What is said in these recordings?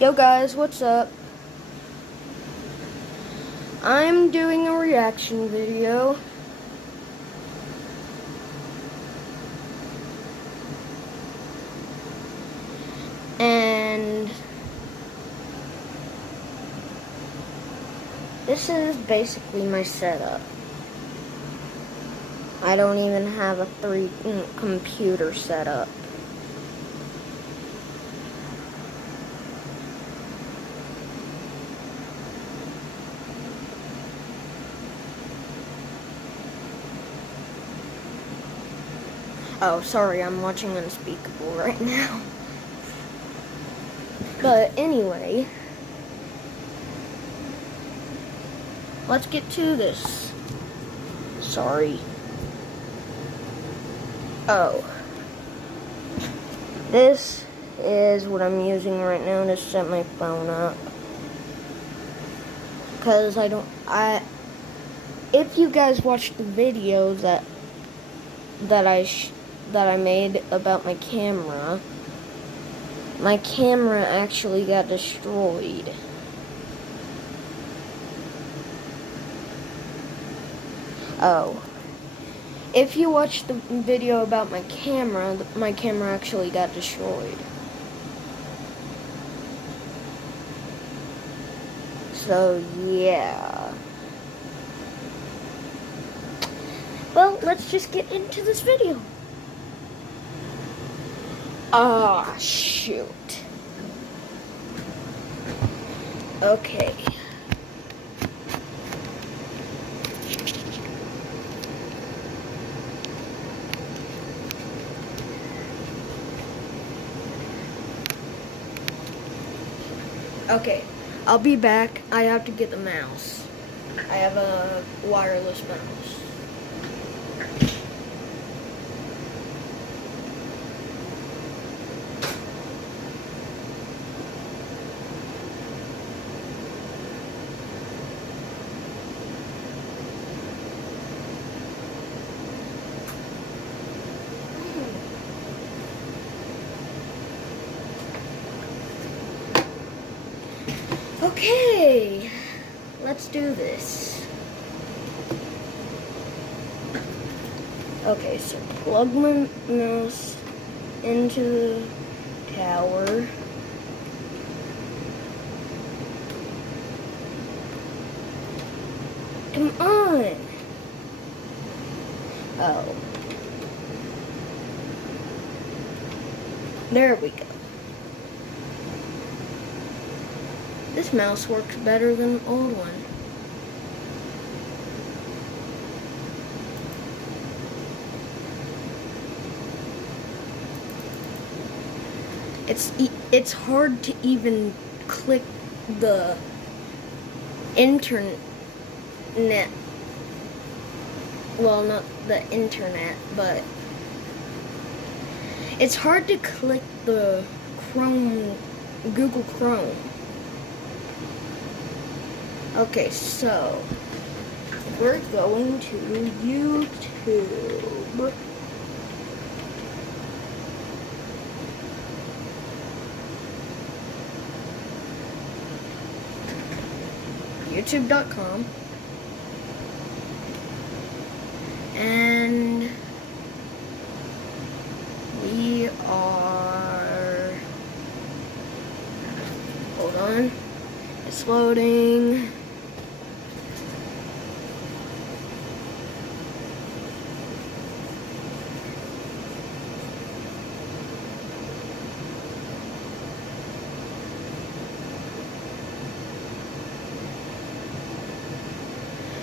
Yo guys, what's up? I'm doing a reaction video. And this is basically my setup. I don't even have a computer setup. Oh, sorry, I'm watching Unspeakable right now. But anyway, let's get to this. Sorry. Oh. This is what I'm using right now to set my phone up. Because if you guys watched the video that I made about my camera actually got destroyed. Oh. If you watched the video about my camera actually got destroyed. So, yeah. Well, let's just get into this video. Ah, shoot. Okay. Okay, I'll be back. I have to get the mouse. I have a wireless mouse. Okay, let's do this. Okay, so plug my mouse into the tower. Come on! Oh. There we go. This mouse works better than the old one. It's hard to even click the internet. Well, not the internet, but it's hard to click the Google Chrome. Okay, so we're going to YouTube. YouTube.com. And we are, hold on, it's loading.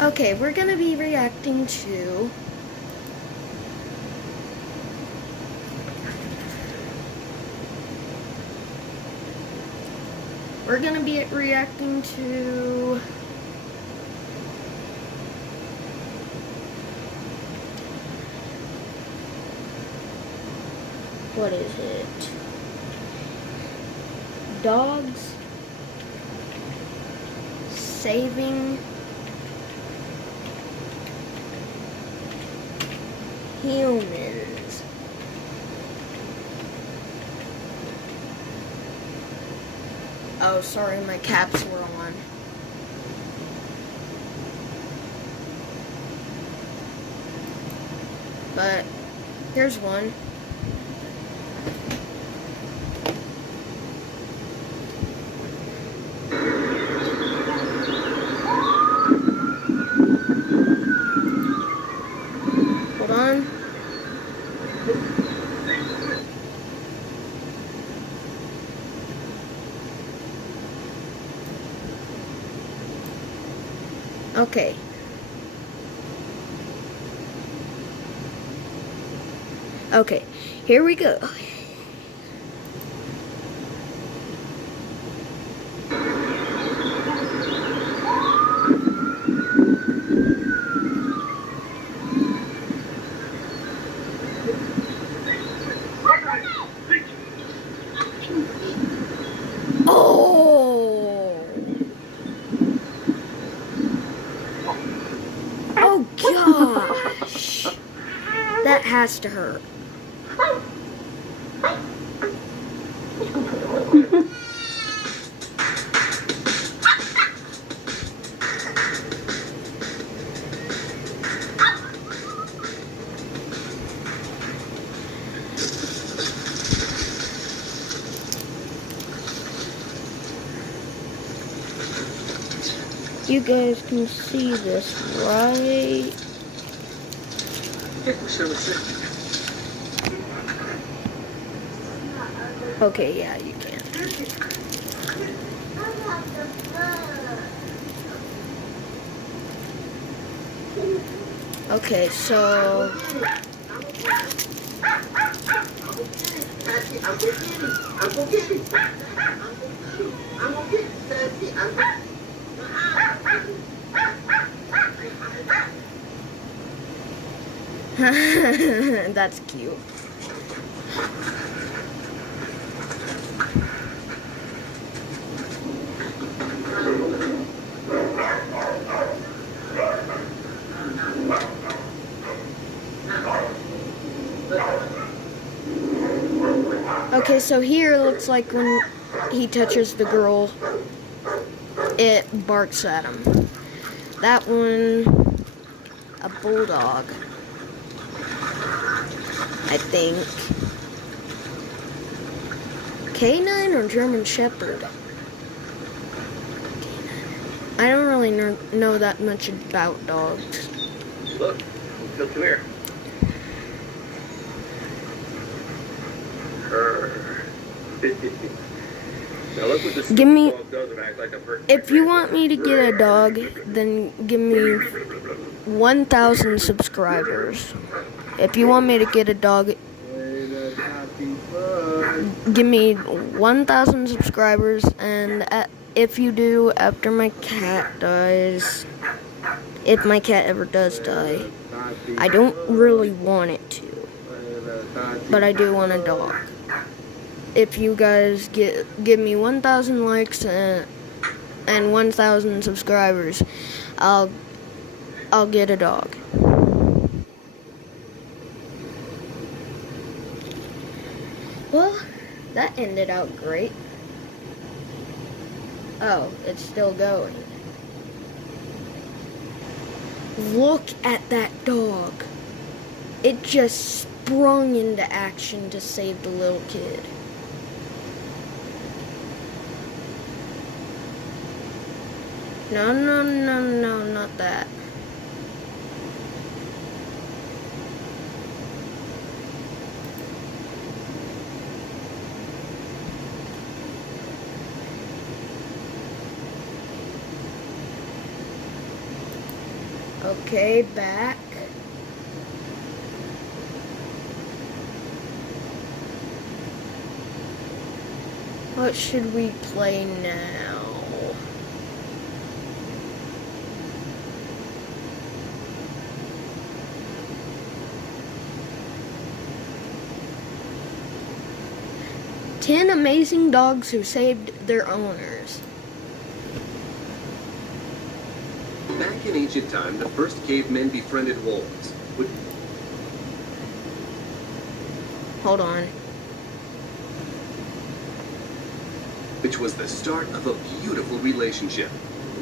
Okay, we're gonna be reacting to what is it? Dogs saving humans. Oh, sorry, my caps were on. But here's one. Hold on. Okay. Okay, here we go. Oh! Oh gosh! That has to hurt. You guys can see this, right? Okay, yeah, you can. Okay, so that's cute. Okay, so here it looks like when he touches the girl, it barks at him. That one, a bulldog, I think. Canine or German Shepherd? I don't really know that much about dogs. Look, come here. Now look what this Give me, dog does and act like a person. if you want me to get a dog, then give me 1,000 subscribers. If you want me to get a dog, give me 1,000 subscribers, and if you do, after my cat dies, if my cat ever does die, I don't really want it to, but I do want a dog. If you guys give me 1,000 likes and 1,000 subscribers, I'll get a dog. Well, that ended out great. Oh, it's still going. Look at that dog. It just sprung into action to save the little kid. No, no, no, no, not that. Okay, back. What should we play now? "10 amazing dogs who saved their owners." Back in ancient time, the first cavemen befriended wolves. Hold on. which was the start of a beautiful relationship.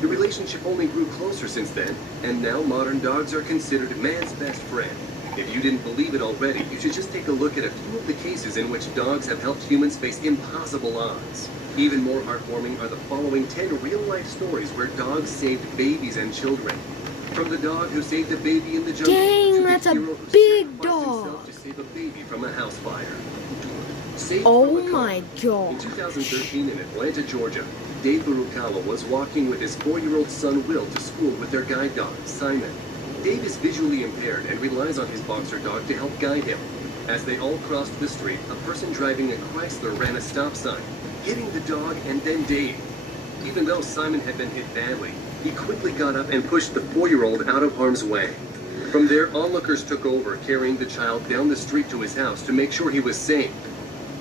The relationship only grew closer since then, and now modern dogs are considered man's best friend. If you didn't believe it already, you should just take a look at a few of the cases in which dogs have helped humans face impossible odds. Even more heartwarming are the following 10 real-life stories where dogs saved babies and children. From the dog who saved a baby in the jungle Dang, to the that's a hero who big sacrificed dog. himself to save a baby from a house fire. Saved Oh from a car. my In god. 2013 in Atlanta, Georgia, Dave Furukawa was walking with his 4-year-old son Will to school with their guide dog, Simon. Dave is visually impaired and relies on his boxer dog to help guide him. As they all crossed the street, a person driving a Chrysler ran a stop sign, hitting the dog and then Dave. Even though Simon had been hit badly, he quickly got up and pushed the 4-year-old out of harm's way. From there, onlookers took over, carrying the child down the street to his house to make sure he was safe.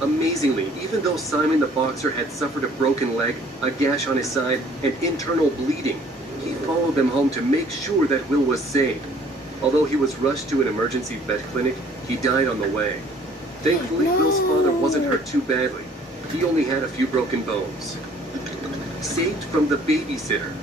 Amazingly, even though Simon the boxer had suffered a broken leg, a gash on his side, and internal bleeding, he followed them home to make sure that Will was safe. Although he was rushed to an emergency vet clinic, he died on the way. Thankfully, Will's father wasn't hurt too badly. He only had a few broken bones. Saved from the babysitter.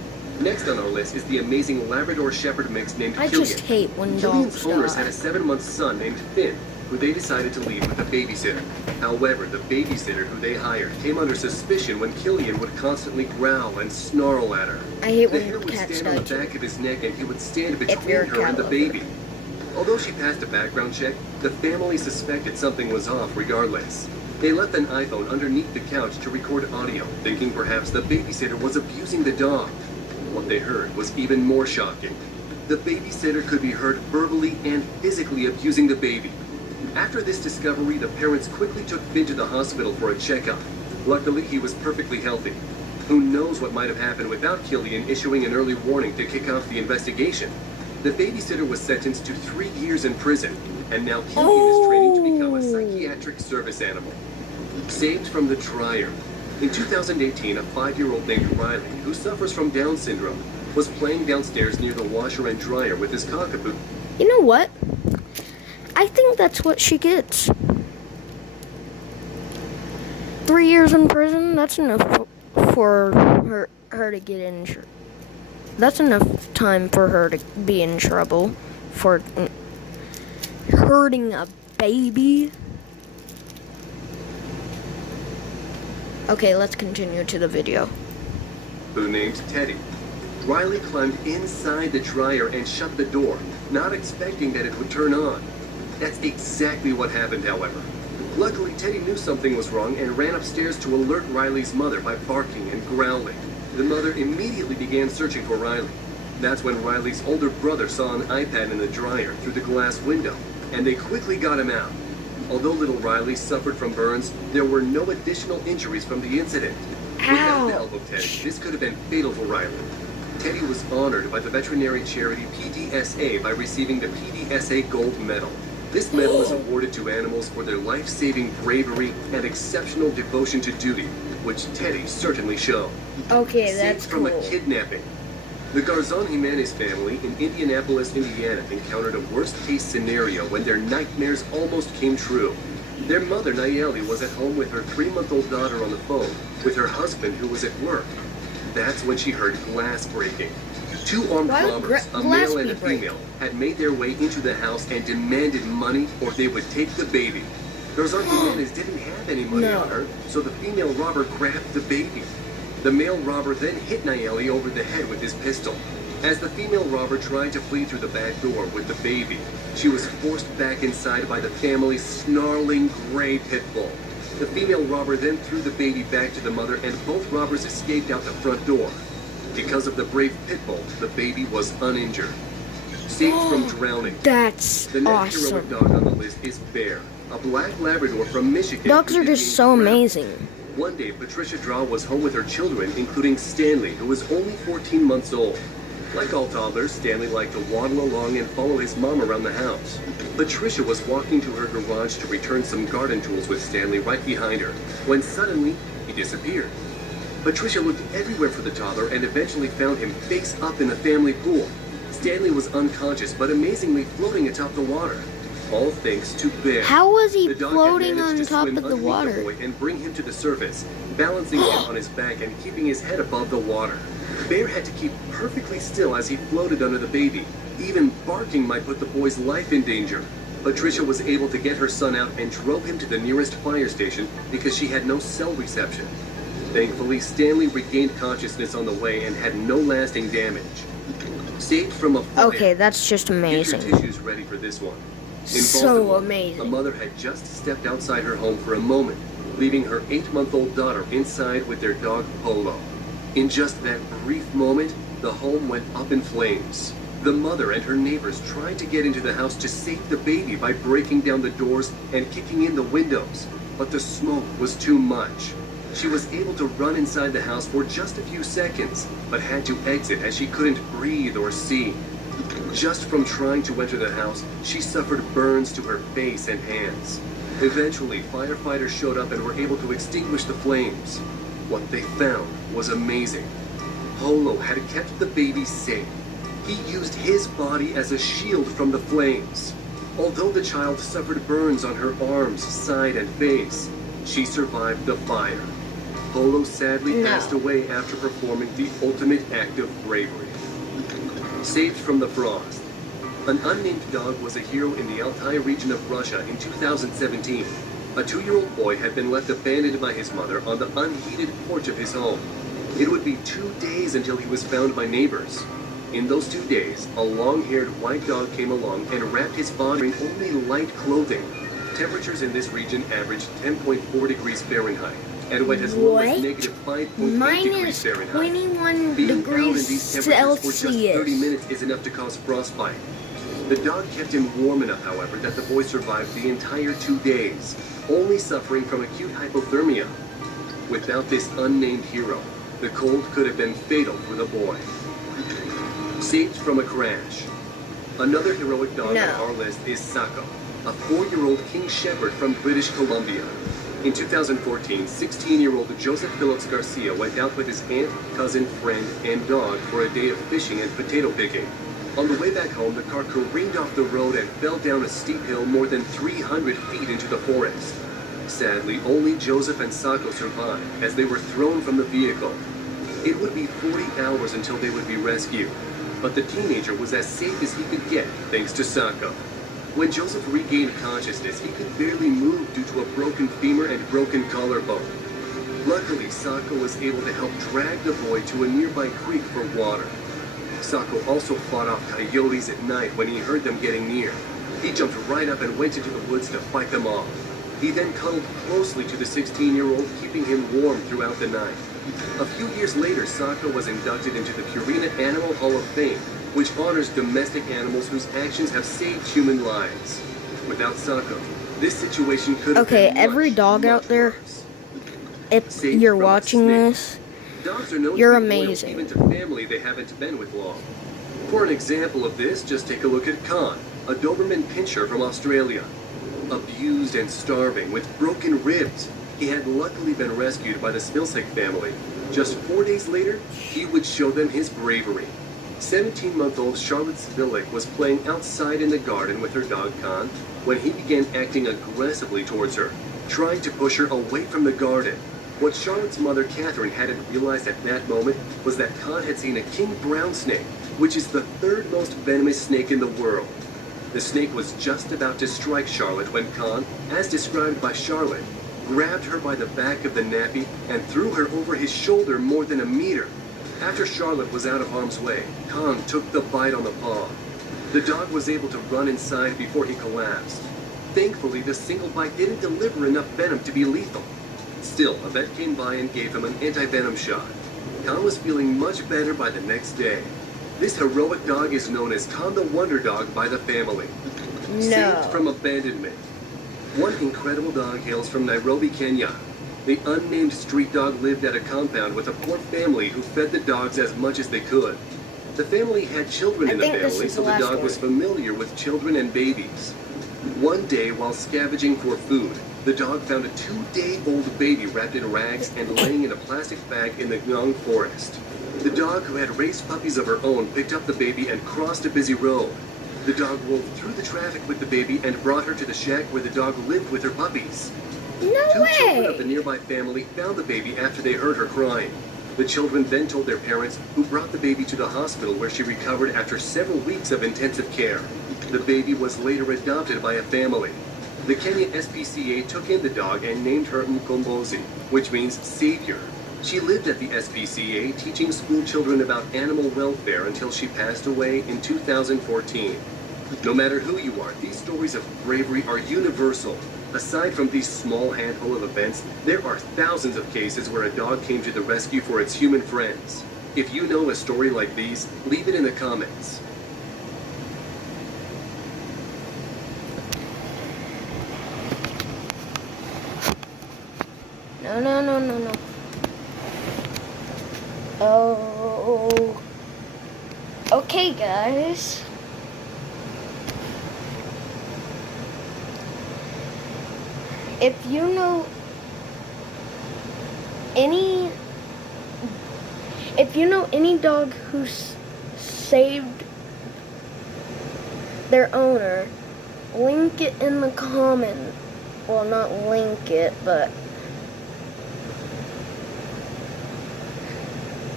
Next on our list is the amazing Labrador Shepherd mix named I Killian. just hate when Killian's dogs owners had die. a 7-month son named Finn, who they decided to leave with a babysitter. However, the babysitter who they hired came under suspicion when Killian would constantly growl and snarl at her. I hate The hair when would cats stand on die the too. back of his neck and he would stand If between you're a her and cat the lover. baby. Although she passed a background check, the family suspected something was off regardless. They left an iPhone underneath the couch to record audio, thinking perhaps the babysitter was abusing the dog. What they heard was even more shocking. The babysitter could be heard verbally and physically abusing the baby. After this discovery, the parents quickly took Finn to the hospital for a checkup. Luckily, he was perfectly healthy. Who knows what might have happened without Killian issuing an early warning to kick off the investigation. The babysitter was sentenced to 3 years in prison, and now Killian is training to become a psychiatric service animal. Saved from the dryer. In 2018, a 5-year-old named Riley, who suffers from Down syndrome, was playing downstairs near the washer and dryer with his cockapoo. You know what? I think that's what she gets. 3 years in prison, that's enough for her to get in. That's enough time for her to be in trouble for hurting a baby. Okay, let's continue to the video. Who named Teddy. Riley climbed inside the dryer and shut the door, not expecting that it would turn on. That's exactly what happened, however. Luckily, Teddy knew something was wrong and ran upstairs to alert Riley's mother by barking and growling. The mother immediately began searching for Riley. That's when Riley's older brother saw an iPad in the dryer through the glass window, and they quickly got him out. Although little Riley suffered from burns, there were no additional injuries from the incident. Without the help of Teddy, this could have been fatal for Riley. Teddy was honored by the veterinary charity PDSA by receiving the PDSA Gold Medal. This medal is awarded to animals for their life-saving bravery and exceptional devotion to duty, which Teddy certainly showed. Okay, Saved that's from cool. a kidnapping. The Garzon Jimenez family in Indianapolis, Indiana encountered a worst-case scenario when their nightmares almost came true. Their mother, Nayeli, was at home with her 3-month-old daughter on the phone with her husband who was at work. That's when she heard glass breaking. 2 armed Why would robbers, a glass male and a be breaking? female, had made their way into the house and demanded money or they would take the baby. Garzon Jimenez didn't have any money No. on her, so the female robber grabbed the baby. The male robber then hit Nayeli over the head with his pistol. As the female robber tried to flee through the back door with the baby, she was forced back inside by the family's snarling gray pit bull. The female robber then threw the baby back to the mother and both robbers escaped out the front door. Because of the brave pit bull, the baby was uninjured. Saved from drowning. That's The next heroic awesome. dog on the list is Bear, a black Labrador from Michigan. Dogs who are is just being so drowned. amazing. One day, Patricia Draw was home with her children, including Stanley, who was only 14 months old. Like all toddlers, Stanley liked to waddle along and follow his mom around the house. Patricia was walking to her garage to return some garden tools with Stanley right behind her, when suddenly, he disappeared. Patricia looked everywhere for the toddler and eventually found him face up in the family pool. Stanley was unconscious, but amazingly floating atop the water. all thanks to Bear. How was he The dog had floating managed on to top swim of the underneath water? the boy and bring him to the surface, balancing him on his back and keeping his head above the water. Bear had to keep perfectly still as he floated under the baby. Even barking might put the boy's life in danger. Patricia was able to get her son out and drove him to the nearest fire station because she had no cell reception. Thankfully, Stanley regained consciousness on the way and had no lasting damage. Saved from a fire. Okay, that's just amazing. Get your tissues ready for this one. In So Baltimore, amazing. a mother had just stepped outside her home for a moment, leaving her 8-month-old daughter inside with their dog Polo. In just that brief moment, the home went up in flames. The mother and her neighbors tried to get into the house to save the baby by breaking down the doors and kicking in the windows, but the smoke was too much. She was able to run inside the house for just a few seconds, but had to exit as she couldn't breathe or see. Just from trying to enter the house, she suffered burns to her face and hands. Eventually, firefighters showed up and were able to extinguish the flames. What they found was amazing. Polo had kept the baby safe. He used his body as a shield from the flames. Although the child suffered burns on her arms, side, and face, she survived the fire. Polo sadly passed away after performing the ultimate act of bravery. Saved from the frost. An unnamed dog was a hero in the Altai region of Russia in 2017. A 2-year-old boy had been left abandoned by his mother on the unheated porch of his home. It would be 2 days until he was found by neighbors. In those 2 days, a long-haired white dog came along and wrapped his body in only light clothing. Temperatures in this region averaged 10.4 degrees Fahrenheit and went as low as negative 5.8 degrees Fahrenheit. 21 Being down in degrees these temperatures for just 30 Celsius. minutes is enough to cause frostbite. The dog kept him warm enough, however, that the boy survived the entire 2 days, only suffering from acute hypothermia. Without this unnamed hero, the cold could have been fatal for the boy. Saved from a crash. Another heroic dog on our list is Sako, a 4-year-old King Shepherd from British Columbia. In 2014, 16-year-old Joseph Phillips Garcia went out with his aunt, cousin, friend, and dog for a day of fishing and potato picking. On the way back home, the car careened off the road and fell down a steep hill more than 300 feet into the forest. Sadly, only Joseph and Sako survived as they were thrown from the vehicle. It would be 40 hours until they would be rescued, but the teenager was as safe as he could get thanks to Sako. When Joseph regained consciousness, he could barely move due to a broken femur and broken collarbone. Luckily, Sako was able to help drag the boy to a nearby creek for water. Sako also fought off coyotes at night when he heard them getting near. He jumped right up and went into the woods to fight them off. He then cuddled closely to the 16-year-old, keeping him warm throughout the night. A few years later, Sako was inducted into the Purina Animal Hall of Fame, which honors domestic animals whose actions have saved human lives. Without Sako, this situation could have been every much, dog much out there, worse. if Saved you're from a watching snake. this, Dogs are known you're to be loyal amazing. even to family they haven't been with long. For an example of this, just take a look at Khan, a Doberman Pinscher from Australia. Abused and starving with broken ribs, he had luckily been rescued by the Smilsek family. Just 4 days later, he would show them his bravery. 17-month-old Charlotte Svillick was playing outside in the garden with her dog Khan when he began acting aggressively towards her, trying to push her away from the garden. What Charlotte's mother Catherine hadn't realized at that moment was that Khan had seen a king brown snake, which is the 3rd most venomous snake in the world. The snake was just about to strike Charlotte when Khan, as described by Charlotte, grabbed her by the back of the nappy and threw her over his shoulder more than a meter. After Charlotte was out of harm's way, Khan took the bite on the paw. The dog was able to run inside before he collapsed. Thankfully, the single bite didn't deliver enough venom to be lethal. Still, a vet came by and gave him an anti-venom shot. Khan was feeling much better by the next day. This heroic dog is known as Khan the Wonder Dog by the family. Saved from abandonment. One incredible dog hails from Nairobi, Kenya. The unnamed street dog lived at a compound with a poor family who fed the dogs as much as they could. The family had children in the family, so the dog was familiar with children and babies. One day, while scavenging for food, the dog found a 2-day-old baby wrapped in rags and laying in a plastic bag in the Ngong forest. The dog, who had raised puppies of her own, picked up the baby and crossed a busy road. The dog wove through the traffic with the baby and brought her to the shack where the dog lived with her puppies. No Two children of the way! nearby family found the baby after they heard her crying. The children then told their parents, who brought the baby to the hospital where she recovered after several weeks of intensive care. The baby was later adopted by a family. The Kenya SPCA took in the dog and named her Mkombozi, which means savior. She lived at the SPCA teaching school children about animal welfare until she passed away in 2014. No matter who you are, these stories of bravery are universal. Aside from these small handful of events, there are thousands of cases where a dog came to the rescue for its human friends. If you know a story like these, leave it in the comments. No. Oh. Okay, guys. If you know any dog who's saved their owner, link it in the comment. Well, not link it, but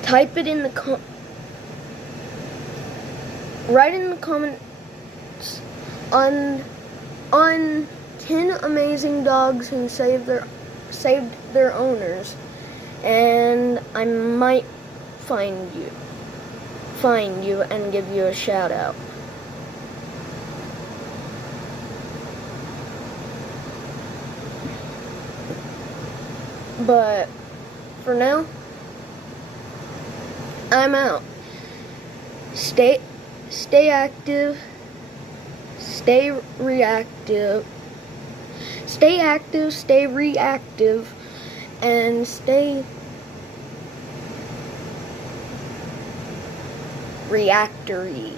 type it in the write in the comments on 10 amazing dogs who saved their owners, and I might find you and give you a shout out. But for now, I'm out. Stay active. Stay reactive. Stay active, stay reactive, and stay reactory.